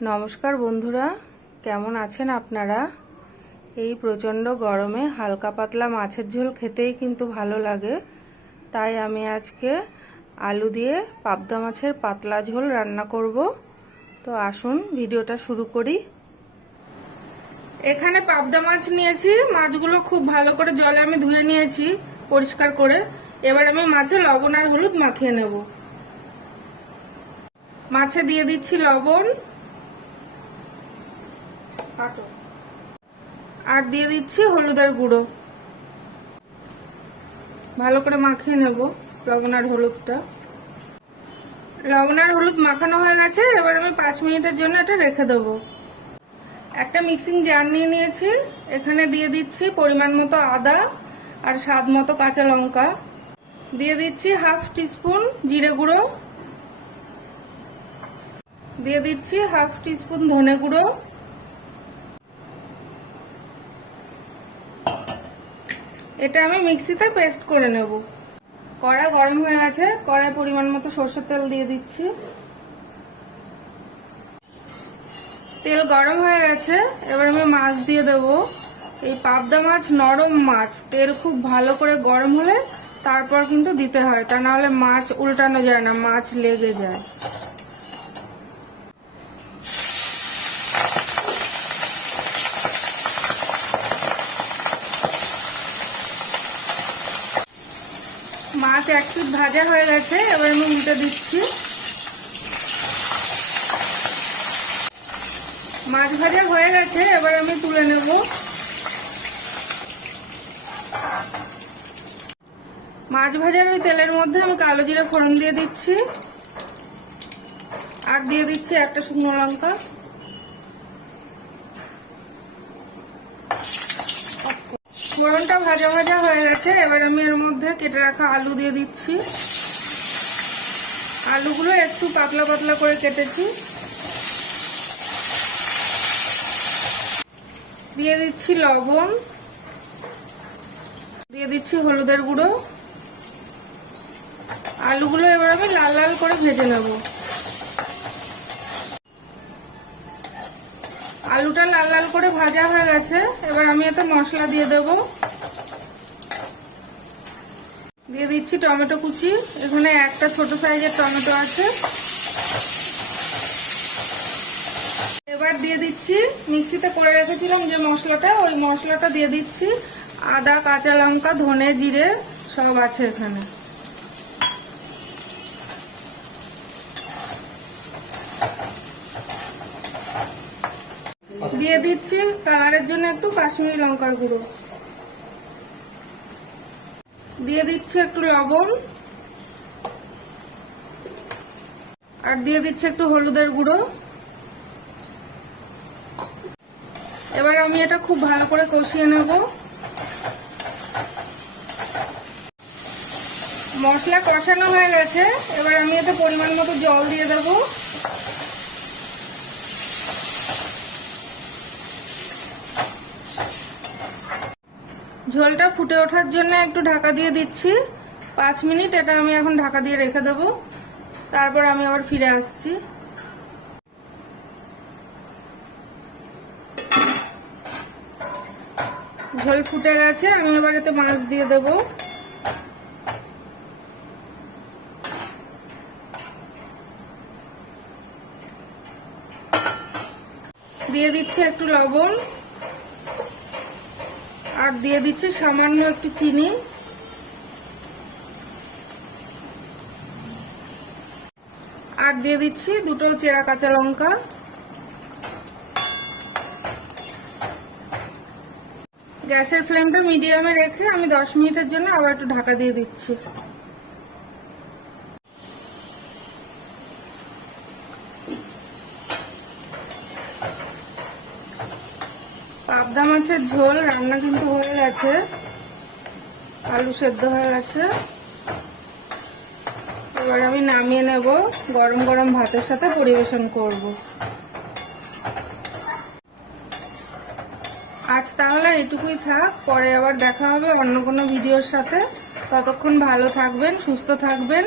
নমস্কার বন্ধুরা, কেমন আছেন আপনারা? এই প্রচণ্ড গরমে হালকা পাতলা মাছের ঝোল খেতেই কিন্তু ভালো লাগে। তাই আমি আজকে আলু দিয়ে পাবদা মাছের পাতলা ঝোল রান্না করব। তো আসুন ভিডিওটা শুরু করি। এখানে পাবদা মাছ নিয়েছি। মাছগুলো খুব ভালো করে জলে আমি ধুয়ে নিয়েছি পরিষ্কার করে। এবার আমি মাছে লবণ আর হলুদ মাখিয়ে নেব। মাছে দিয়ে দিচ্ছি লবণ আর দিয়ে দিচ্ছি হলুদের গুঁড়ো। ভালো করে মাখিয়ে নেব লবণ আর হলুদটা। লবণ আর হলুদ মাখানো হয়ে গেছে। এবার আমি 5 মিনিটের জন্য এটা রেখে দেবো। একটা মিক্সিং জার নিয়ে নিয়েছি। এখানে দিয়ে দিচ্ছি পরিমাণ মতো আদা আর স্বাদ মতো কাঁচা লঙ্কা। দিয়ে দিচ্ছি হাফ টিস্পুন জিরে গুঁড়ো। দিয়ে দিচ্ছি হাফ টিস্পুন ধনে গুঁড়ো। এটা আমি মিক্সিতে পেস্ট করে নেব। কড়াই গরম হয়ে গেছে। কড়াই পরিমাণ মতো সরষের তেল দিয়ে দিচ্ছি। তেল গরম হয়ে গেছে। এবার আমি মাছ দিয়ে দেব। এই পাবদা মাছ নরম মাছ, তেল খুব ভালো করে গরম হলে তারপর কিন্তু দিতে হয়, তা না হলে মাছ উল্টানো যায় না, মাছ লেগে যায়। মাছ এক পিঠ ভাজা হয়ে গেছে। এবার আমি উল্টে দিচ্ছি। মাছ ভাজা হয়ে গেছে। এবার আমি তুলে নেব। মাছ ভাজার ওই তেলের মধ্যে আমি কালো জিরে ফোড়ন দিয়ে দিচ্ছি আর দিয়ে দিচ্ছি একটা শুকনো লঙ্কা। ফোড়নটা ভাজা ভাজা হয়ে গেছে। এবার আমি এর মধ্যে কেটে রাখা আলু দিয়ে দিচ্ছি। আলুগুলো একটু পাতলা পাতলা করে কেটেছি। দিয়ে দিচ্ছি লবণ, দিয়ে দিচ্ছি হলুদের গুঁড়ো। আলুগুলো এবার আমি লাল লাল করে ভেজে নেব। আলুটা লাল লাল করে ভাজা হয়ে গেছে। এবার আমি এতে মশলা দিয়ে দেব। দিয়ে দিচ্ছি টমেটো কুচি। এখানে একটা ছোট সাইজের টমেটো আছে। এবার দিয়ে দিচ্ছি মিক্সিতে করে রেখেছিলাম যে মশলাটা, ওই মশলাটা দিয়ে দিচ্ছি। আদা, কাঁচা লঙ্কা, ধনে, জিরে সব আছে এখানে। দিয়ে দিচ্ছি কালারের জন্য একটু কাশ্মীরি লঙ্কার গুঁড়ো। দিয়ে দিচ্ছি একটু লবণ আর দিয়ে দিচ্ছি একটু হলুদের গুঁড়ো। এবার আমি এটা খুব ভালো করে কষিয়ে নেব। মশলা কষানো হয়ে গেছে। এবার আমি এতে পরিমাণ মতো জল দিয়ে দেব। ঝোলটা ফুটে ওঠার জন্য একটু ঢাকা দিয়ে দিচ্ছি। 5 মিনিট এটা আমি এখন ঢাকা দিয়ে রেখে দেব। তারপর আমি আবার ফিরে আসছি। ঝোল ফুটে গেছে। আমি এবার এতে মাছ দিয়ে দেব। দিয়ে দিচ্ছি একটু লবণ আর দিয়ে দিচ্ছি সামান্য একটু চিনি। আর দিয়ে দিচ্ছি দুটো চেরা কাঁচা লঙ্কা। গ্যাসের ফ্লেমটা মিডিয়ামে রেখে আমি 10 মিনিটের জন্য আবার একটু ঢাকা দিয়ে দিচ্ছি। পাবদা মাছের ঝোল রান্না কিন্তু হয়ে গেছে। আলু সেদ্ধ হয়ে গেছে। এবার আমি নামিয়ে নেব। গরম গরম ভাতের সাথে পরিবেশন করব। আজ তাহলে এটুকুই থাক। পরে আবার দেখা হবে অন্য কোনো ভিডিওর সাথে। ততক্ষণ ভালো থাকবেন, সুস্থ থাকবেন।